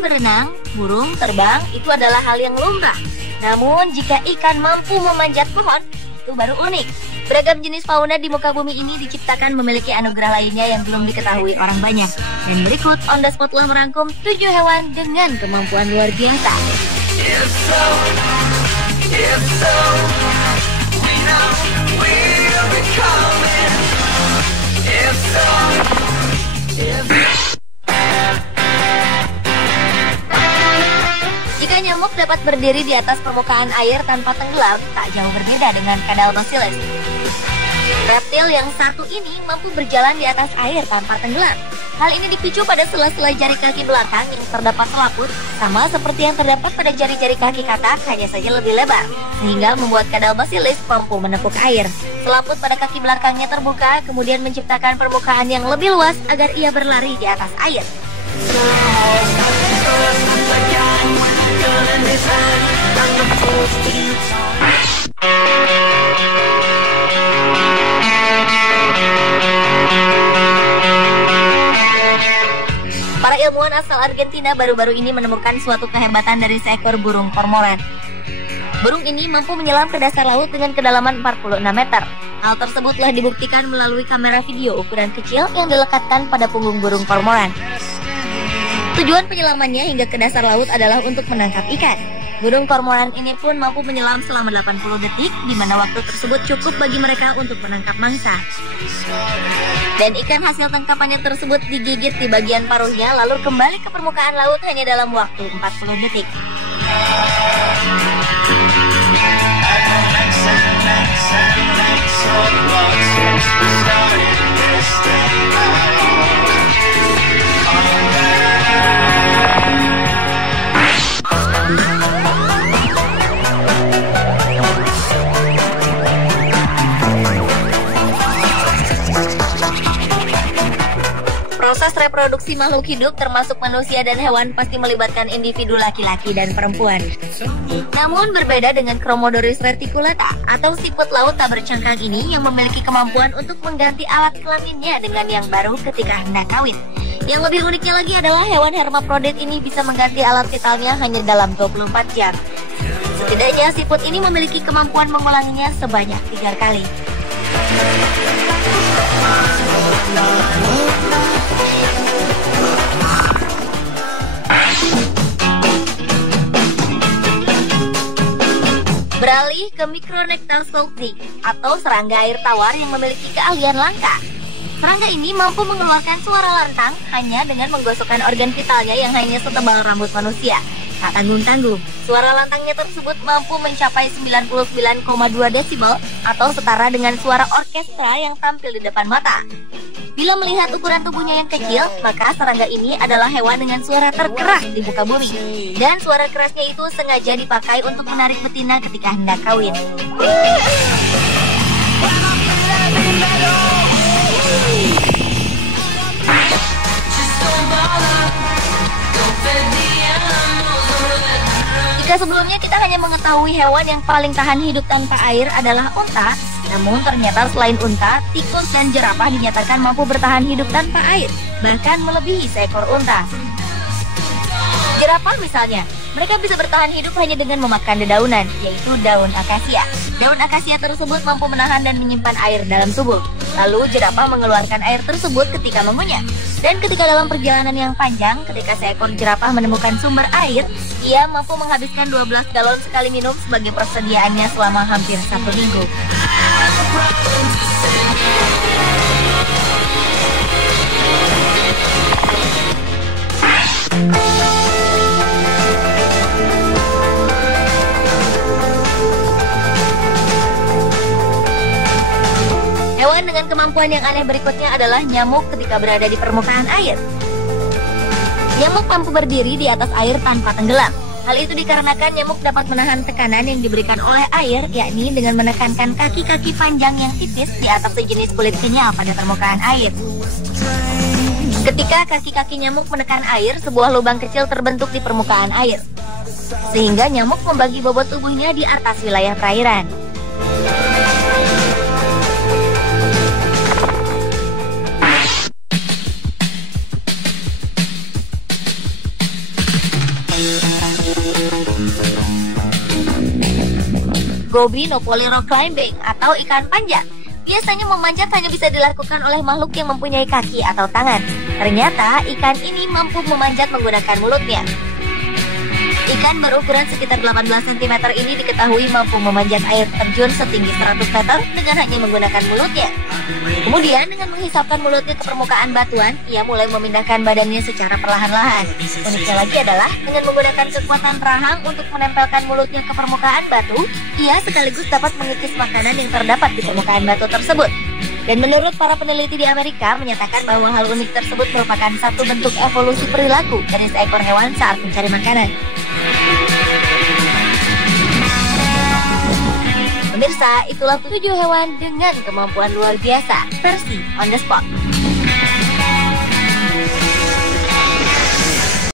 Ikan berenang, burung, terbang itu adalah hal yang lumrah. Namun jika ikan mampu memanjat pohon, itu baru unik. Beragam jenis fauna di muka bumi ini diciptakan memiliki anugerah lainnya yang belum diketahui orang banyak. Dan berikut On The Spot telah merangkum 7 hewan dengan kemampuan luar biasa. Jika nyamuk dapat berdiri di atas permukaan air tanpa tenggelam, tak jauh berbeda dengan kadal basilis. Reptil yang satu ini mampu berjalan di atas air tanpa tenggelam. Hal ini dipicu pada sela-sela jari kaki belakang yang terdapat selaput, sama seperti yang terdapat pada jari-jari kaki katak, hanya saja lebih lebar, sehingga membuat kadal basilis mampu menepuk air. Selaput pada kaki belakangnya terbuka, kemudian menciptakan permukaan yang lebih luas agar ia berlari di atas air. Para ilmuwan asal Argentina baru-baru ini menemukan suatu kehebatan dari seekor burung kormoran. Burung ini mampu menyelam ke dasar laut dengan kedalaman 46 meter. Hal tersebut telah dibuktikan melalui kamera video ukuran kecil yang dilekatkan pada punggung burung kormoran. Tujuan penyelamannya hingga ke dasar laut adalah untuk menangkap ikan. Burung kormoran ini pun mampu menyelam selama 80 detik, di mana waktu tersebut cukup bagi mereka untuk menangkap mangsa. Dan ikan hasil tangkapannya tersebut digigit di bagian paruhnya, lalu kembali ke permukaan laut hanya dalam waktu 40 detik. Proses reproduksi makhluk hidup termasuk manusia dan hewan pasti melibatkan individu laki-laki dan perempuan. Namun berbeda dengan Chromodoris reticulata atau siput laut tak bercangkang ini yang memiliki kemampuan untuk mengganti alat kelaminnya dengan yang baru ketika hendak kawin. Yang lebih uniknya lagi adalah hewan hermaprodit ini bisa mengganti alat vitalnya hanya dalam 24 jam. Setidaknya siput ini memiliki kemampuan mengulanginya sebanyak 3 kali. Beralih ke Micronectar saltzik atau serangga air tawar yang memiliki keahlian langka. Serangga ini mampu mengeluarkan suara lantang hanya dengan menggosokkan organ vitalnya yang hanya setebal rambut manusia. Tak tanggung-tanggung, suara lantangnya tersebut mampu mencapai 99,2 desibel atau setara dengan suara orkestra yang tampil di depan mata. Bila melihat ukuran tubuhnya yang kecil, maka serangga ini adalah hewan dengan suara terkeras di muka bumi. Dan suara kerasnya itu sengaja dipakai untuk menarik betina ketika hendak kawin. Jika sebelumnya kita hanya mengetahui hewan yang paling tahan hidup tanpa air adalah unta, namun ternyata selain unta, tikus dan jerapah dinyatakan mampu bertahan hidup tanpa air, bahkan melebihi seekor unta. Jerapah misalnya, mereka bisa bertahan hidup hanya dengan memakan dedaunan, yaitu daun akasia. Daun akasia tersebut mampu menahan dan menyimpan air dalam tubuh. Lalu jerapah mengeluarkan air tersebut ketika mengunyah. Dan ketika dalam perjalanan yang panjang, ketika seekor jerapah menemukan sumber air, ia mampu menghabiskan 12 galon sekali minum sebagai persediaannya selama hampir 1 minggu. Hewan dengan kemampuan yang aneh berikutnya adalah nyamuk ketika berada di permukaan air. Nyamuk mampu berdiri di atas air tanpa tenggelam. Hal itu dikarenakan nyamuk dapat menahan tekanan yang diberikan oleh air, yakni dengan menekankan kaki-kaki panjang yang tipis di atas sejenis kulit kenyal pada permukaan air. Ketika kaki-kaki nyamuk menekan air, sebuah lubang kecil terbentuk di permukaan air, sehingga nyamuk membagi bobot tubuhnya di atas wilayah perairan. gobi no poly rock climbing atau ikan panjat. Biasanya memanjat hanya bisa dilakukan oleh makhluk yang mempunyai kaki atau tangan. Ternyata ikan ini mampu memanjat menggunakan mulutnya. Ikan berukuran sekitar 18 cm ini diketahui mampu memanjat air terjun setinggi 100 meter dengan hanya menggunakan mulutnya. Kemudian dengan menghisapkan mulutnya ke permukaan batuan, ia mulai memindahkan badannya secara perlahan-lahan. Uniknya lagi adalah dengan menggunakan kekuatan rahang untuk menempelkan mulutnya ke permukaan batu, ia sekaligus dapat mengikis makanan yang terdapat di permukaan batu tersebut. Dan menurut para peneliti di Amerika menyatakan bahwa hal unik tersebut merupakan satu bentuk evolusi perilaku dari seekor hewan saat mencari makanan. Pemirsa, itulah 7 hewan dengan kemampuan luar biasa versi On The Spot.